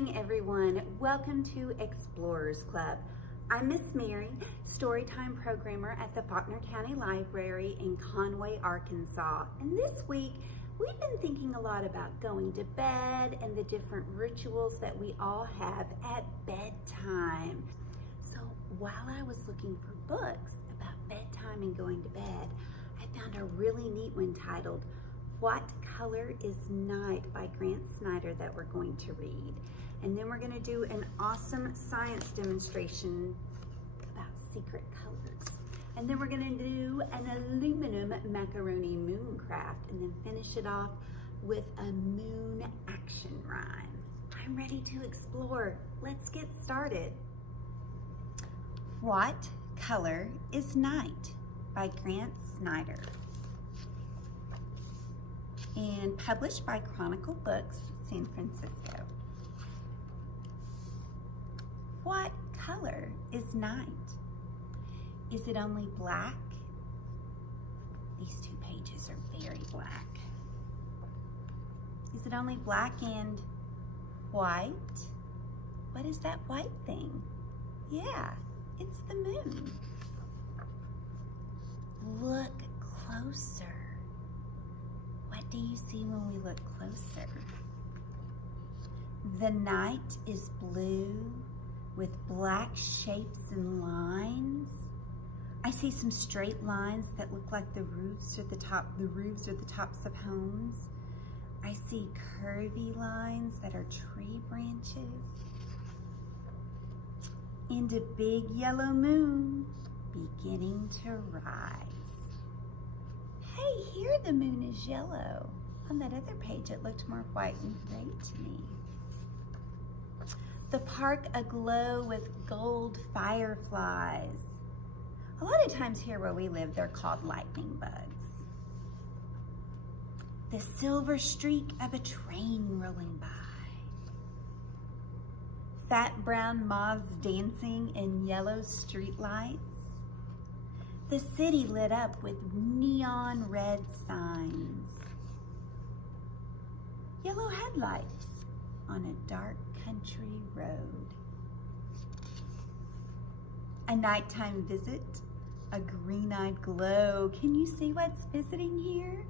morning, everyone. Welcome to Explorers Club. I'm Miss Mary, Storytime Programmer at the Faulkner County Library in Conway, Arkansas. And this week, we've been thinking a lot about going to bed and the different rituals that we all have at bedtime. So while I was looking for books about bedtime and going to bed, I found a really neat one titled What Color is Night by Grant Snyder that we're going to read. And then we're going to do an awesome science demonstration about secret colors. And then we're going to do an aluminum macaroni moon craft and then finish it off with a moon action rhyme. I'm ready to explore. Let's get started. What Color is Night by Grant Snyder, and published by Chronicle Books, San Francisco. What color is night? Is it only black? These two pages are very black. Is it only black and white? What is that white thing? Yeah, it's the moon. Look closer. What do you see when we look closer? The night is blue with black shapes and lines. I see some straight lines that look like the roofs or the tops of homes. I see curvy lines that are tree branches. And a big yellow moon beginning to rise. Hey, here the moon is yellow. On that other page, it looked more white and gray to me. The park aglow with gold fireflies. A lot of times here where we live, they're called lightning bugs. The silver streak of a train rolling by. Fat brown moths dancing in yellow street lights. The city lit up with neon red signs. Yellow headlights on a dark country road. A nighttime visit, a green-eyed glow. Can you see what's visiting here?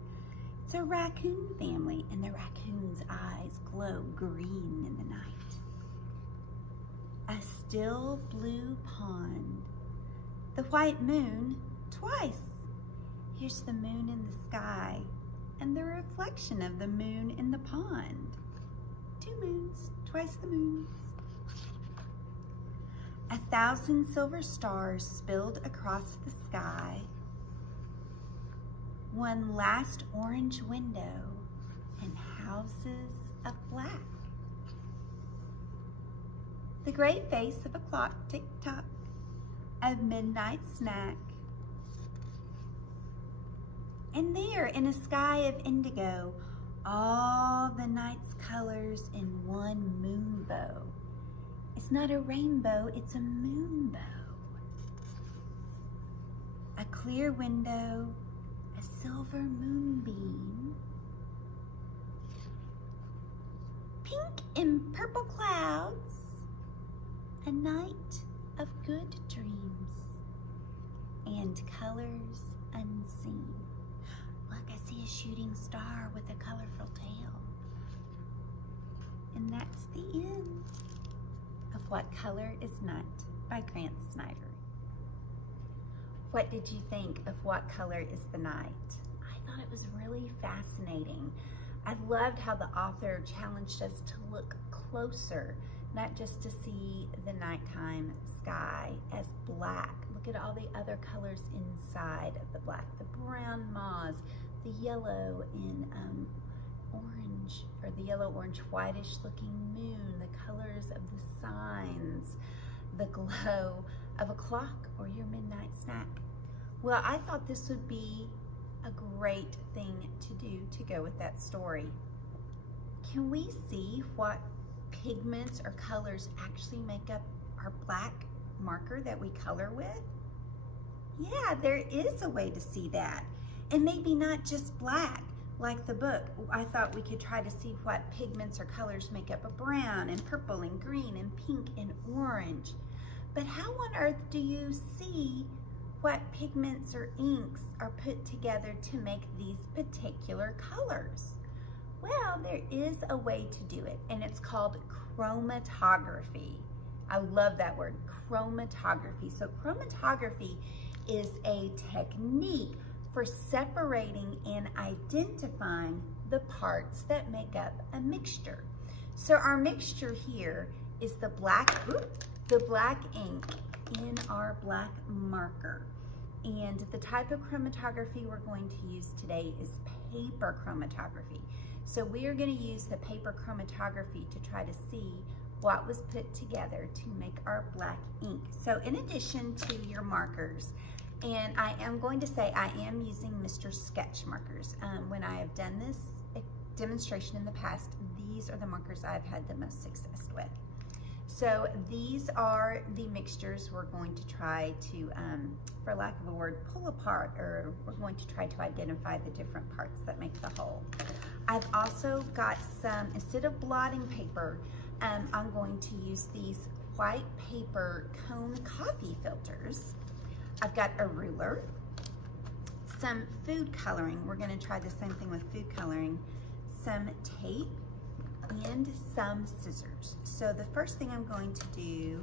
It's a raccoon family, and the raccoon's eyes glow green in the night. A still blue pond. The white moon twice. Here's the moon in the sky and the reflection of the moon in the pond. Two moons, twice the moons. 1,000 silver stars spilled across the sky. One last orange window and houses of black. The gray face of a clock tick-tock, a midnight snack. And there in a sky of indigo, all the night's colors in one moonbow. It's not a rainbow, it's a moonbow. A clear window, a silver moonbeam. Pink and purple clouds, a night of good dreams and colors unseen. Look, I see a shooting star with a colorful tail. And that's the end of What Color is Night by Grant Snyder. What did you think of What Color is the Night? I thought it was really fascinating. I loved how the author challenged us to look closer, not just to see the nighttime sky as black. Look at all the other colors inside of the black. The brown moths, the yellow and orange, or the yellow-orange whitish looking moon, the colors of the signs, the glow of a clock or your midnight snack. Well, I thought this would be a great thing to do to go with that story. Can we see what pigments or colors actually make up our black marker that we color with? Yeah, there is a way to see that. And maybe not just black, like the book, I thought we could try to see what pigments or colors make up a brown and purple and green and pink and orange. But how on earth do you see what pigments or inks are put together to make these particular colors? Well, there is a way to do it, and it's called chromatography. I love that word, chromatography. So chromatography is a technique for separating and identifying the parts that make up a mixture. So our mixture here is the black ink in our black marker. And the type of chromatography we're going to use today is paper chromatography. So we are going to use the paper chromatography to try to see what was put together to make our black ink. So in addition to your markers, and I am going to say I am using Mr. Sketch markers. When I have done this demonstration in the past, these are the markers I've had the most success with. So these are the mixtures we're going to try to, for lack of a word, pull apart, or we're going to try to identify the different parts that make the whole. I've also got some, instead of blotting paper, I'm going to use these white paper cone coffee filters. I've got a ruler, some food coloring. We're going to try the same thing with food coloring, some tape, and some scissors. So the first thing I'm going to do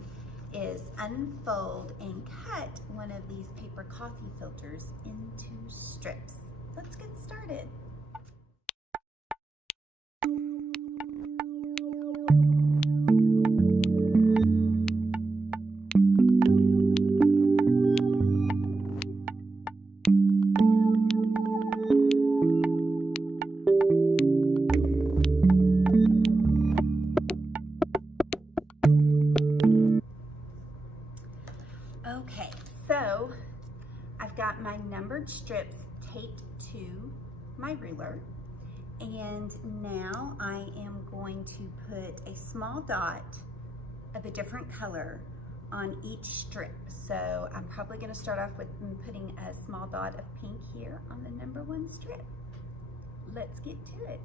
is unfold and cut one of these paper coffee filters into strips. Let's get started. Okay, so I've got my numbered strips taped to my ruler, and now I am going to put a small dot of a different color on each strip. So I'm probably going to start off with putting a small dot of pink here on the number 1 strip. Let's get to it.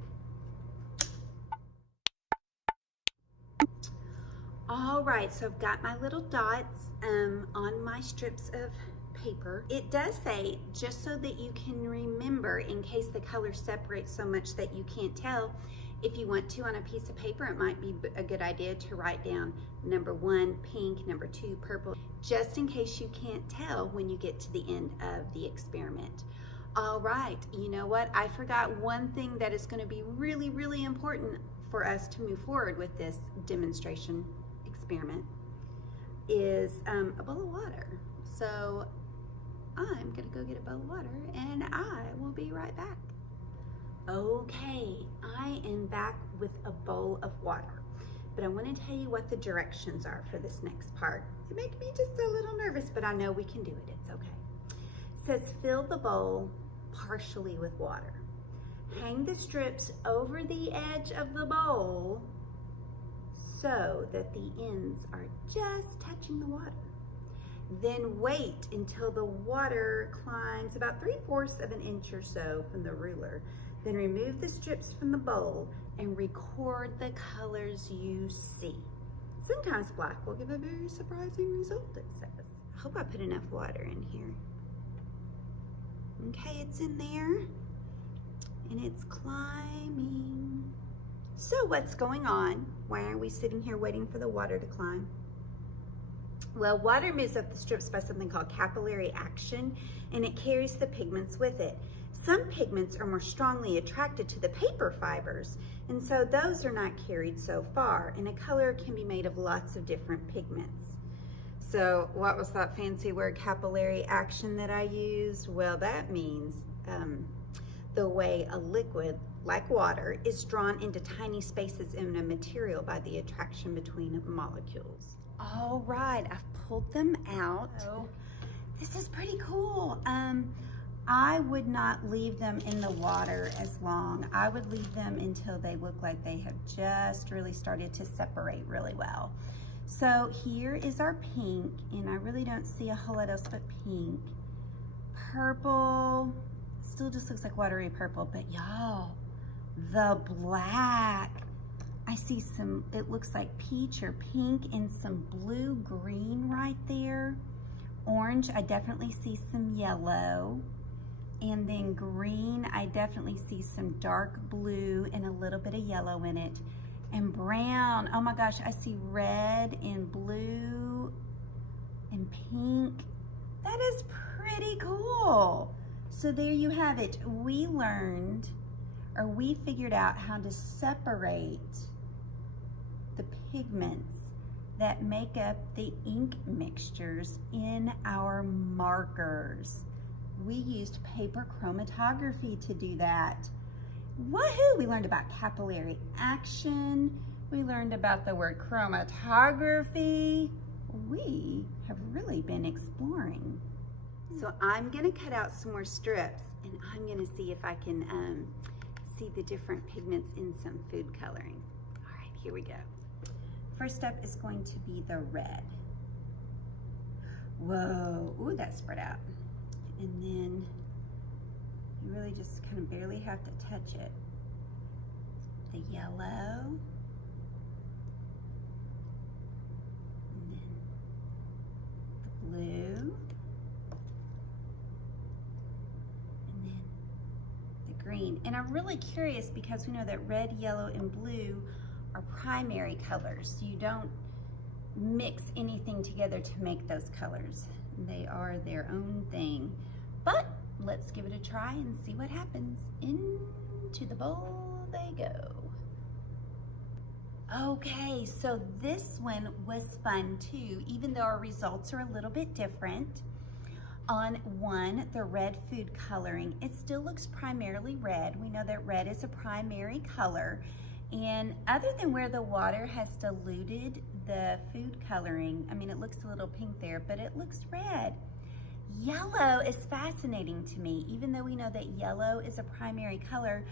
All right, so I've got my little dots on my strips of paper. It does say, just so that you can remember, in case the colors separate so much that you can't tell, if you want to on a piece of paper, it might be a good idea to write down number 1 pink, number 2 purple, just in case you can't tell when you get to the end of the experiment. All right, you know what? I forgot one thing that is going to be really, really important for us to move forward with this demonstration experiment is a bowl of water. So I'm gonna go get a bowl of water and I will be right back. Okay, I am back with a bowl of water, but I want to tell you what the directions are for this next part. It makes me just a little nervous, but I know we can do it. It's okay. It says fill the bowl partially with water. Hang the strips over the edge of the bowl so that the ends are just touching the water. Then wait until the water climbs about 3/4 of an inch or so from the ruler. Then remove the strips from the bowl and record the colors you see. Sometimes black will give a very surprising result, it says. I hope I put enough water in here. Okay, it's in there and it's climbing. So what's going on? Why are we sitting here waiting for the water to climb? Well, water moves up the strips by something called capillary action, and it carries the pigments with it. Some pigments are more strongly attracted to the paper fibers, and so those are not carried so far, and a color can be made of lots of different pigments. So what was that fancy word, capillary action, that I used? Well, that means the way a liquid, like water, is drawn into tiny spaces in a material by the attraction between molecules. All right, I've pulled them out. Oh, this is pretty cool. I would not leave them in the water as long. I would leave them until they look like they have just really started to separate really well. So here is our pink, and I really don't see a whole lot else but pink. Purple, still just looks like watery purple, but y'all, the black, I see some, it looks like peach or pink and some blue-green right there. Orange, I definitely see some yellow. And then green, I definitely see some dark blue and a little bit of yellow in it. And brown, oh my gosh, I see red and blue and pink. That is pretty cool. So there you have it. We learned, or we figured out how to separate the pigments that make up the ink mixtures in our markers. We used paper chromatography to do that. Woohoo! We learned about capillary action. We learned about the word chromatography. We have really been exploring. So I'm gonna cut out some more strips and I'm gonna see if I can see the different pigments in some food coloring. All right, here we go. First up is going to be the red. Whoa, ooh, that spread out. And then you really just kind of barely have to touch it. The yellow. And then the blue. And then the green. And I'm really curious because we know that red, yellow, and blue are primary colors. You don't mix anything together to make those colors. They are their own thing. But let's give it a try and see what happens. Into the bowl they go. Okay, so this one was fun too, even though our results are a little bit different. On one, the red food coloring, it still looks primarily red. We know that red is a primary color. And other than where the water has diluted the food coloring, I mean, it looks a little pink there, but it looks red. Yellow is fascinating to me, even though we know that yellow is a primary color.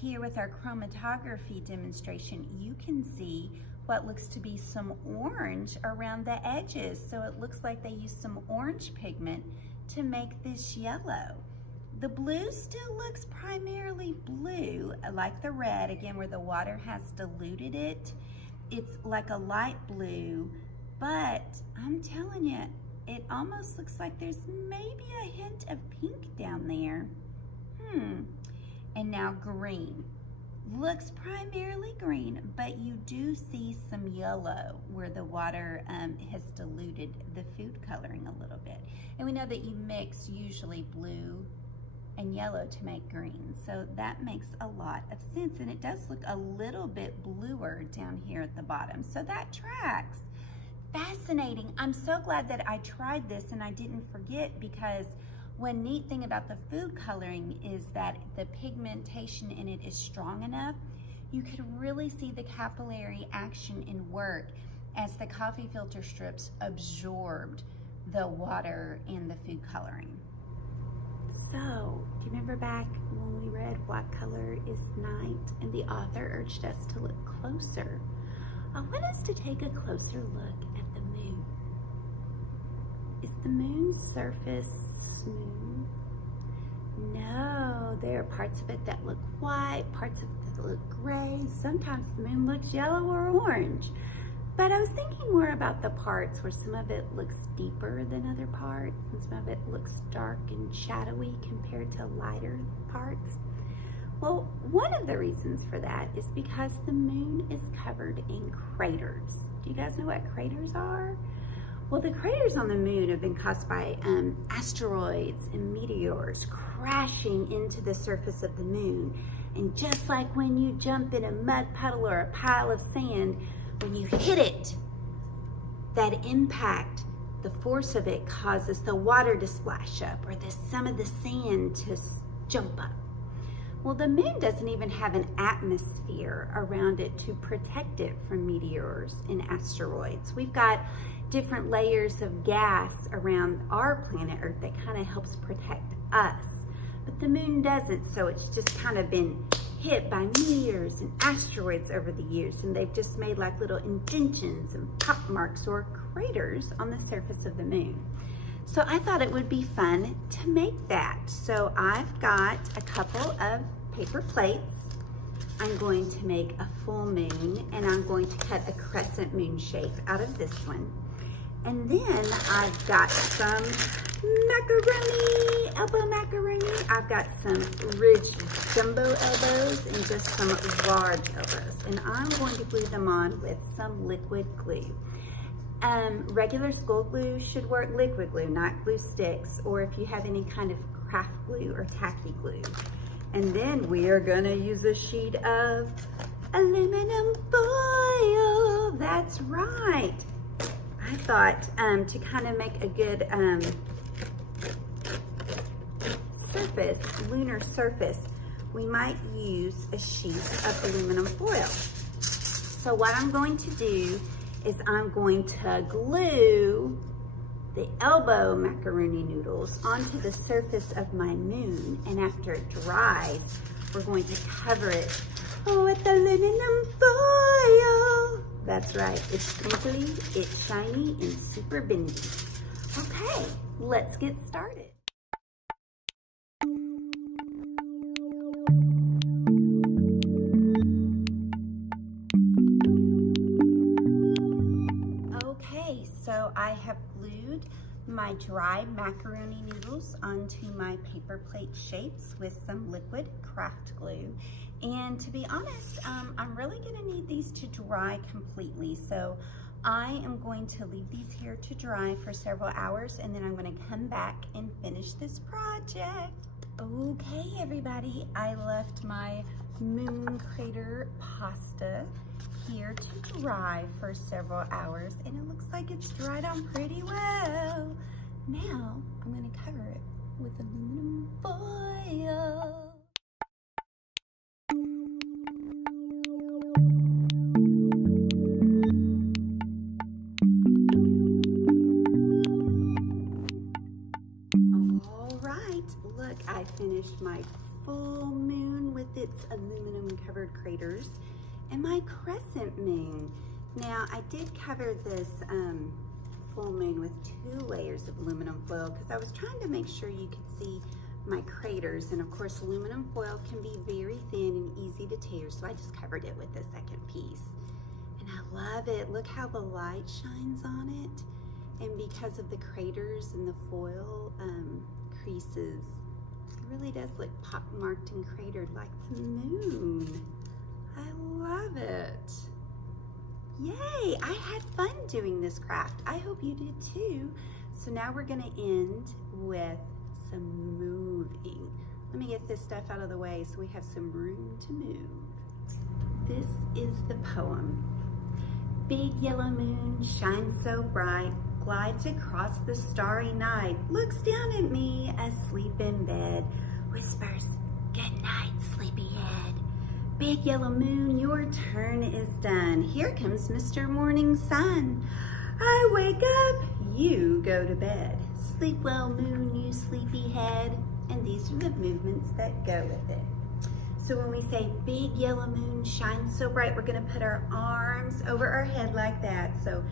Here with our chromatography demonstration, you can see what looks to be some orange around the edges. So it looks like they used some orange pigment to make this yellow. The blue still looks primarily blue, like the red, again, where the water has diluted it. It's like a light blue, but I'm telling you, it almost looks like there's maybe a hint of pink down there. And now green. Looks primarily green, but you do see some yellow where the water has diluted the food coloring a little bit. And we know that you mix usually blue and yellow to make green. So that makes a lot of sense. And it does look a little bit bluer down here at the bottom. So that tracks. Fascinating. I'm so glad that I tried this and I didn't forget, because one neat thing about the food coloring is that the pigmentation in it is strong enough. You could really see the capillary action in work as the coffee filter strips absorbed the water and the food coloring. So, do you remember back when we read What Color is Night and the author urged us to look closer? I want us to take a closer look at the moon. Is the moon's surface smooth? No, there are parts of it that look white, parts of it that look gray. Sometimes the moon looks yellow or orange. But I was thinking more about the parts where some of it looks deeper than other parts and some of it looks dark and shadowy compared to lighter parts. Well, one of the reasons for that is because the moon is covered in craters. Do you guys know what craters are? Well, the craters on the moon have been caused by asteroids and meteors crashing into the surface of the moon. And just like when you jump in a mud puddle or a pile of sand, when you hit it, that impact, the force of it causes the water to splash up or some of the sand to jump up. Well, the moon doesn't even have an atmosphere around it to protect it from meteors and asteroids. We've got different layers of gas around our planet Earth that kind of helps protect us. But the moon doesn't, so it's just kind of been hit by meteors and asteroids over the years, and they've just made like little indentions and pock marks or craters on the surface of the moon. So I thought it would be fun to make that. So I've got a couple of paper plates. I'm going to make a full moon, and I'm going to cut a crescent moon shape out of this one. And then I've got some macaroni, elbow macaroni. I've got some ridged jumbo elbows and just some large elbows. And I'm going to glue them on with some liquid glue. Regular school glue should work, liquid glue, not glue sticks, or if you have any kind of craft glue or tacky glue. And then we are gonna use a sheet of aluminum foil. That's right. I thought to kind of make a good lunar surface, we might use a sheet of aluminum foil. So what I'm going to do is I'm going to glue the elbow macaroni noodles onto the surface of my moon, and after it dries, we're going to cover it with aluminum foil. That's right, it's crinkly, it's shiny, and super bendy. Okay, let's get started. Okay, so I have glued my dry macaroni noodles onto my paper plate shapes with some liquid craft glue. And to be honest, I'm really gonna need these to dry completely. So I am going to leave these here to dry for several hours, and then I'm gonna come back and finish this project. Okay, everybody, I left my moon crater pasta here to dry for several hours, and it looks like it's dried on pretty well. Now, I'm gonna cover it with aluminum foil. All right, look, I finished my full moon with its aluminum covered craters and my crescent moon. Now, I did cover this full moon with 2 layers of aluminum foil because I was trying to make sure you could see my craters, and of course aluminum foil can be very thin and easy to tear, so I just covered it with the second piece. And I love it. Look how the light shines on it, and because of the craters and the foil creases, it really does look pockmarked and cratered like the moon. I love it. Yay, I had fun doing this craft. I hope you did too. So now we're gonna end with some moving. Let me get this stuff out of the way so we have some room to move. This is the poem. Big yellow moon shines so bright, glides across the starry night, looks down at me asleep in bed, whispers, good night, sleepyhead. Big yellow moon, your turn is done. Here comes Mr. Morning Sun. I wake up, you go to bed. Sleep well, moon, you sleepyhead. And these are the movements that go with it. So when we say big yellow moon shines so bright, we're gonna put our arms over our head like that. So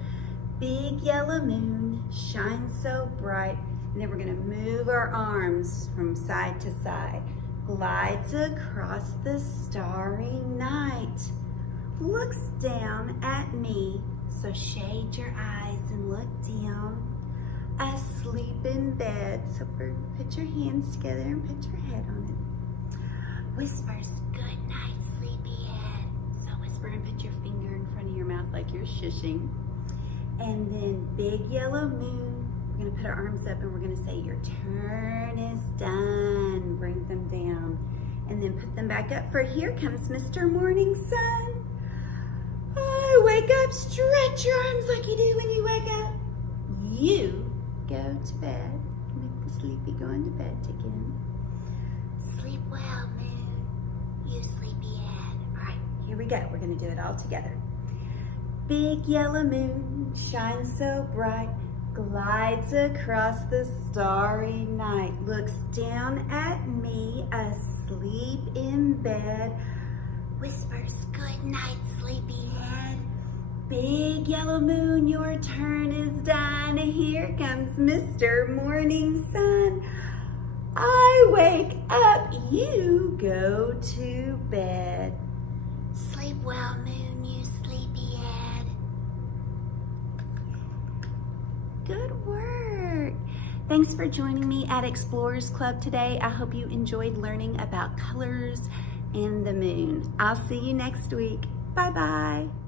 big yellow moon shines so bright, and then we're gonna move our arms from side to side. Glides across the starry night, looks down at me, so shade your eyes and look down. Asleep in bed, so put your hands together and put your head on it. Whispers, good night, sleepyhead. So whisper and put your finger in front of your mouth like you're shushing. And then big yellow moon, we're gonna put our arms up and we're gonna say, your turn is done. Bring them down and then put them back up, for here comes Mr. Morning Sun. I wake up, stretch your arms like you do when you wake up. You go to bed, make the sleepy go into bed again. Sleep well, moon, you sleepyhead. All right, here we go. We're gonna do it all together. Big yellow moon shines so bright, glides across the starry night, looks down at me asleep in bed, whispers, good night, sleepyhead. Big yellow moon, your turn is done. Here comes Mr. Morning Sun. I wake up, you go to bed. Sleep well, moon, you sleepyhead. Good work. Thanks for joining me at Explorers Club today. I hope you enjoyed learning about colors and the moon. I'll see you next week. Bye-bye.